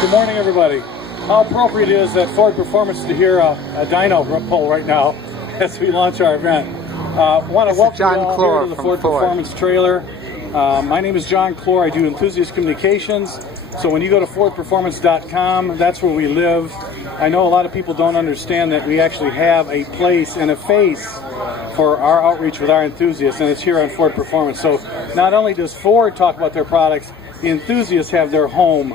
Good morning, everybody. How appropriate it is that Ford Performance to hear a dyno pull right now as we launch our event. Want to welcome you all here to the Ford Performance trailer. My name is John Clor. I do enthusiast communications. So when you go to fordperformance.com, that's where we live. I know a lot of people don't understand that we actually have a place and a face for our outreach with our enthusiasts, and it's here on Ford Performance. So not only does Ford talk about their products, the enthusiasts have their home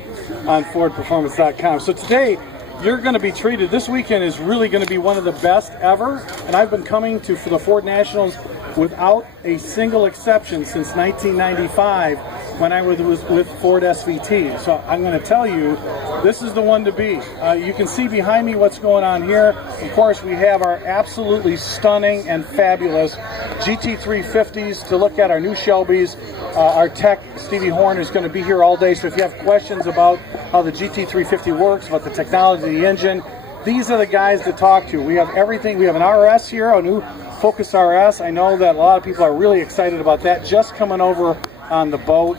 on fordperformance.com. So today, you're going to be treated. This weekend is really going to be one of the best ever, and I've been coming to for the Ford Nationals without a single exception since 1995 when I was with Ford SVT. So I'm going to tell you, this is the one to be. You can see behind me what's going on here. Of course, we have our absolutely stunning and fabulous GT350s to look at, our new Shelbys. Our tech, Stevie Horn, is going to be here all day. So if you have questions about how the GT350 works, about the technology of the engine, these are the guys to talk to. We have everything. We have an RS here, a new Focus RS. I know that a lot of people are really excited about that. Just coming over on the boat.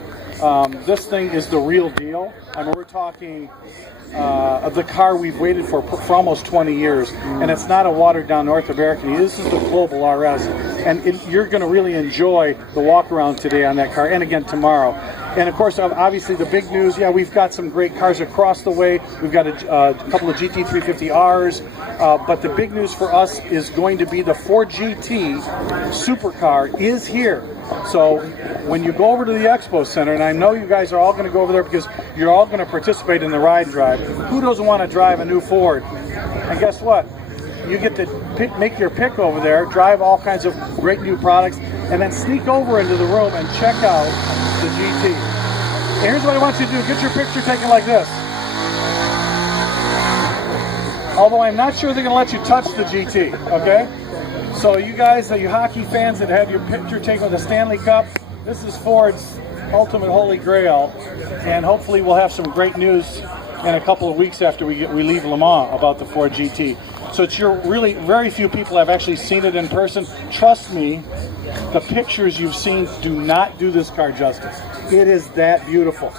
This thing is the real deal. I mean, we're talking of the car we've waited for almost 20 years, and it's not a watered-down North American. This is the global RS, and you're going to really enjoy the walk-around today on that car, and again tomorrow. And of course, obviously, the big news, yeah, we've got some great cars across the way. We've got a couple of GT350Rs, but the big news for us is going to be the Ford GT supercar is here. So when you go over to the Expo Center, and I know you guys are all going to go over there because you're all going to participate in the ride drive. Who doesn't want to drive a new Ford? And guess what? You get to make your pick over there, drive all kinds of great new products, and then sneak over into the room and check out the GT. And here's what I want you to do. Get your picture taken like this. Although I'm not sure they're going to let you touch the GT, okay? So you guys, you hockey fans that have your picture taken with the Stanley Cup, this is Ford's ultimate holy grail, and hopefully we'll have some great news in a couple of weeks after we leave Le Mans about the Ford GT. So it's really, very few people have actually seen it in person. Trust me, the pictures you've seen do not do this car justice. It is that beautiful.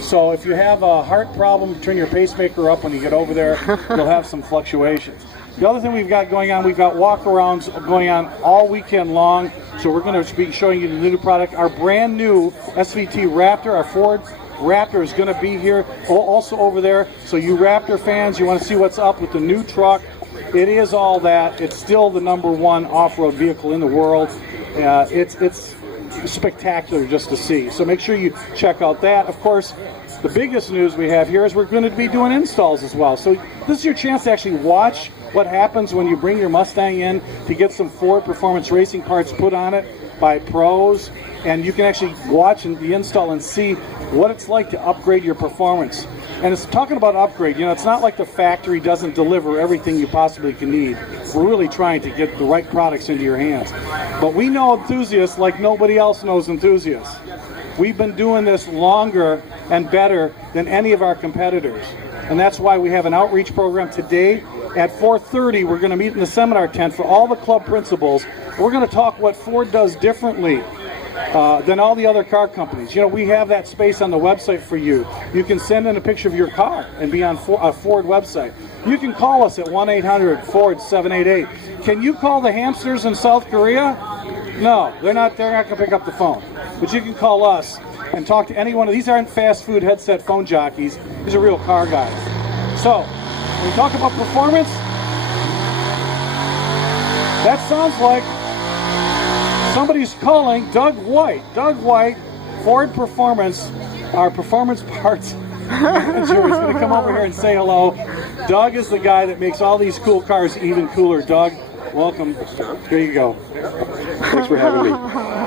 So if you have a heart problem, turn your pacemaker up when you get over there. You'll have some fluctuations. The other thing we've got going on, we've got walk-arounds going on all weekend long. So we're going to be showing you the new product. Our brand new SVT Raptor, our Ford Raptor, is going to be here also over there. So you Raptor fans, you want to see what's up with the new truck. It is all that. It's still the #1 off-road vehicle in the world. It's spectacular just to see. So make sure you check out that. Of course, the biggest news we have here is we're going to be doing installs as well. So this is your chance to actually watch what happens when you bring your Mustang in to get some Ford Performance racing parts put on it by pros, and you can actually watch the install and see what it's like to upgrade your performance. And it's talking about upgrade, you know, it's not like the factory doesn't deliver everything you possibly can need. We're really trying to get the right products into your hands. But we know enthusiasts like nobody else knows enthusiasts. We've been doing this longer and better than any of our competitors. And that's why we have an outreach program today. At 4:30, we're going to meet in the seminar tent for all the club principals. We're going to talk what Ford does differently than all the other car companies. You know, we have that space on the website for you. You can send in a picture of your car and be on a Ford website. You can call us at 1-800-FORD-788. Can you call the hamsters in South Korea? No, they're not going to pick up the phone. But you can call us and talk to any one of these. Aren't fast food headset phone jockeys. These are real car guys. So when we talk about performance, that sounds like somebody's calling Doug White. Doug White, Ford Performance, our performance parts manager, is going to come over here and say hello. Doug is the guy that makes all these cool cars even cooler. Doug, welcome. Here you go. Thanks for having me.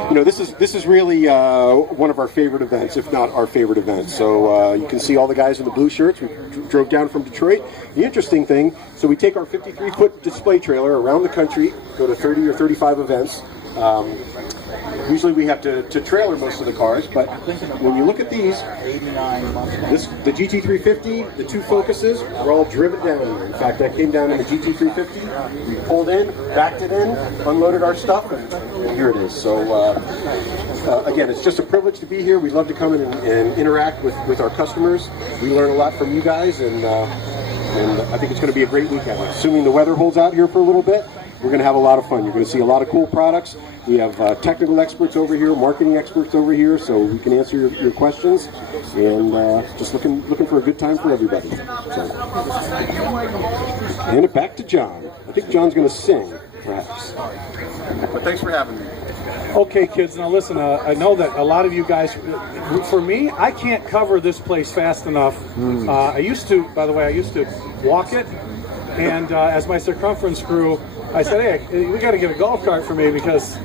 You know, this is really one of our favorite events, if not our favorite event. So you can see all the guys in the blue shirts. We drove down from Detroit. The interesting thing, so we take our 53-foot display trailer around the country, go to 30 or 35 events. Usually we have to trailer most of the cars, but when you look at these, the GT350, the two Focuses, are all driven down here. In fact, I came down in the GT350, we pulled in, backed it in, unloaded our stuff, and here it is. So again, it's just a privilege to be here. We love to come in and interact with our customers. We learn a lot from you guys, and I think it's going to be a great weekend. Assuming the weather holds out here for a little bit, we're going to have a lot of fun. You're going to see a lot of cool products. We have technical experts over here, marketing experts over here, so we can answer your questions. And just looking for a good time for everybody. So, hand it back to John. I think John's going to sing, perhaps. But thanks for having me. Okay, kids, now listen, I know that a lot of you guys, for me, I can't cover this place fast enough. I used to walk it, and as my circumference grew, I said, hey, we got to get a golf cart for me, because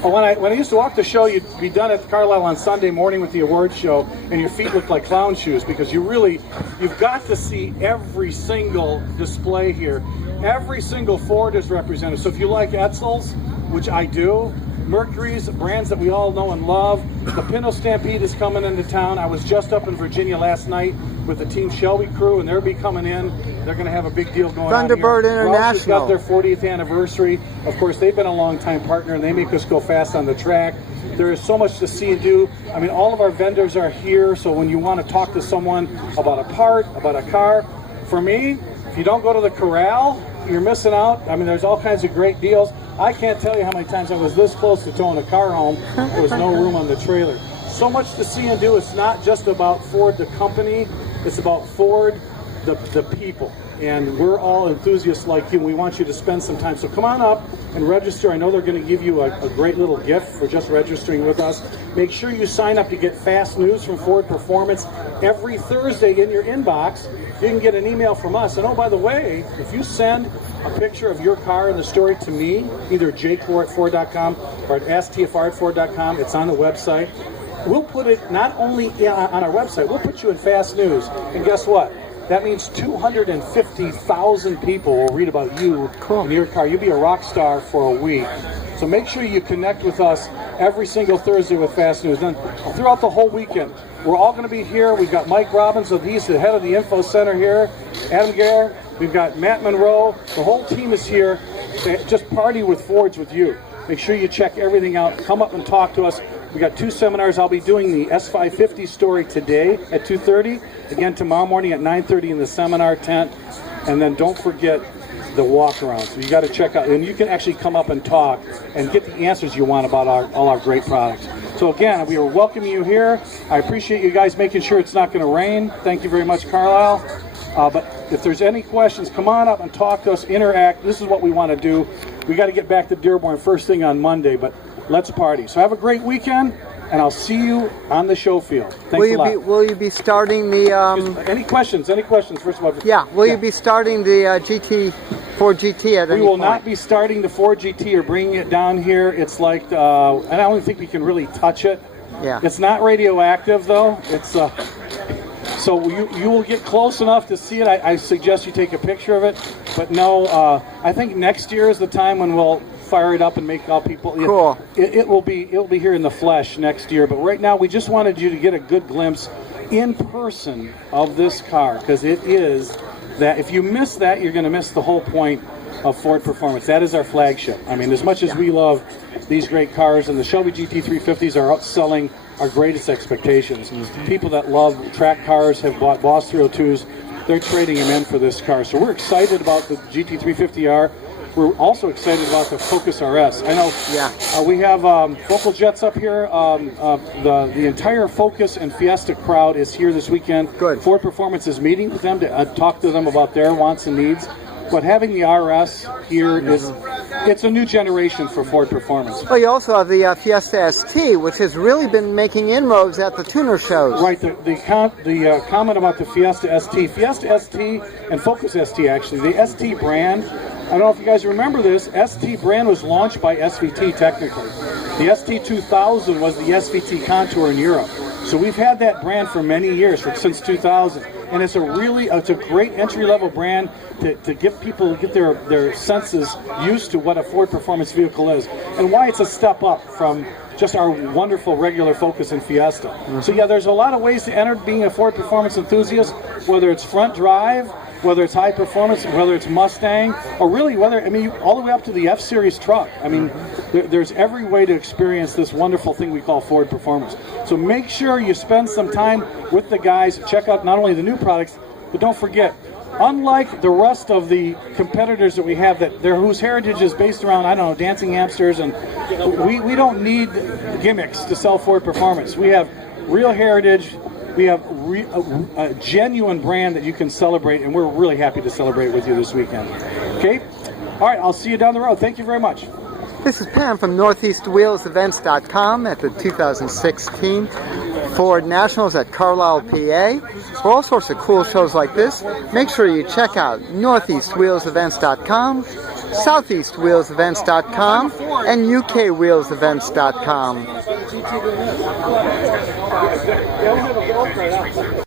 when I used to walk the show, you'd be done at Carlisle on Sunday morning with the awards show, and your feet looked like clown shoes, because you've got to see every single display here. Every single Ford is represented. So if you like Etzel's, which I do, Mercury's, brands that we all know and love. The Pinto Stampede is coming into town. I was just up in Virginia last night with the Team Shelby crew, and they'll be coming in. They're going to have a big deal going on here. Thunderbird International. Roush has got their 40th anniversary. Of course, they've been a long-time partner, and they make us go fast on the track. There is so much to see and do. I mean, all of our vendors are here, so when you want to talk to someone about a part, about a car, for me, if you don't go to the corral, you're missing out. I mean, there's all kinds of great deals. I can't tell you how many times I was this close to towing a car home. There was no room on the trailer. So much to see and do. It's not just about Ford, the company. It's about Ford, the people. And we're all enthusiasts like you. We want you to spend some time. So come on up and register. I know they're going to give you a great little gift for just registering with us. Make sure you sign up to get fast news from Ford Performance every Thursday in your inbox. You can get an email from us. And oh, by the way, if you send a picture of your car and the story to me, either jclor@ford.com or at stfr@ford.com, it's on the website. We'll put it not only on our website, we'll put you in fast news. And guess what? That means 250,000 people will read about you and your car. You'll be a rock star for a week. So make sure you connect with us every single Thursday with Fast News. Then throughout the whole weekend, we're all going to be here. We've got Mike Robbins, so he's the head of the info center here. Adam Gare, we've got Matt Monroe. The whole team is here to just party with Fords with you. Make sure you check everything out. Come up and talk to us. We got 2 seminars. I'll be doing the S550 story today at 2:30. Again, tomorrow morning at 9:30 in the seminar tent. And then don't forget the walk around. So you got to check out, and you can actually come up and talk and get the answers you want about all our great products. So again, we are welcoming you here. I appreciate you guys making sure it's not going to rain. Thank you very much, Carlisle. But if there's any questions, come on up and talk to us, interact. This is what we want to do. We got to get back to Dearborn first thing on Monday, but let's party. So have a great weekend, and I'll see you on the show field. Thanks a lot. Will you be starting the... Any questions? Any questions, first of all? Yeah, will you be starting the Ford GT at any point? We will not be starting the Ford GT or bringing it down here. It's like, I don't think we can really touch it. Yeah. It's not radioactive, though. It's... So you will get close enough to see it. I suggest you take a picture of it. But no, I think next year is the time when we'll fire it up and make all people. Cool. It will be here in the flesh next year. But right now, we just wanted you to get a good glimpse in person of this car, because it is that. If you miss that, you're going to miss the whole point of Ford Performance. That is our flagship. I mean, as much as we love these great cars, and the Shelby GT350s are outselling our greatest expectations. People that love track cars, have bought Boss 302s, they're trading them in for this car. So we're excited about the GT350R. We're also excited about the Focus RS. I know we have Focal Jets up here. The entire Focus and Fiesta crowd is here this weekend. Good. Ford Performance is meeting with them to talk to them about their wants and needs. But having the RS here it's a new generation for Ford Performance. Well, you also have the Fiesta ST, which has really been making inroads at the tuner shows. Right. The comment about the Fiesta ST and Focus ST, actually, the ST brand, I don't know if you guys remember this, ST brand was launched by SVT technically. The ST2000 was the SVT Contour in Europe. So we've had that brand for many years, since 2000. and it's a great entry-level brand to get people their senses used to what a Ford performance vehicle is, and why it's a step up from just our wonderful regular Focus and Fiesta. So yeah, there's a lot of ways to enter being a Ford performance enthusiast, whether it's front drive, whether it's high performance, whether it's Mustang, or really all the way up to the F-Series truck. I mean, there's every way to experience this wonderful thing we call Ford performance. So make sure you spend some time with the guys, check out not only the new products, but don't forget, unlike the rest of the competitors that we have whose heritage is based around, I don't know, dancing hamsters, and we don't need gimmicks to sell Ford performance. We have real heritage. We have a genuine brand that you can celebrate, and we're really happy to celebrate with you this weekend. Okay? All right, I'll see you down the road. Thank you very much. This is Pam from NortheastWheelsEvents.com at the 2016 Ford Nationals at Carlisle, PA. For all sorts of cool shows like this, make sure you check out NortheastWheelsEvents.com, SoutheastWheelsEvents.com, and UKWheelsEvents.com.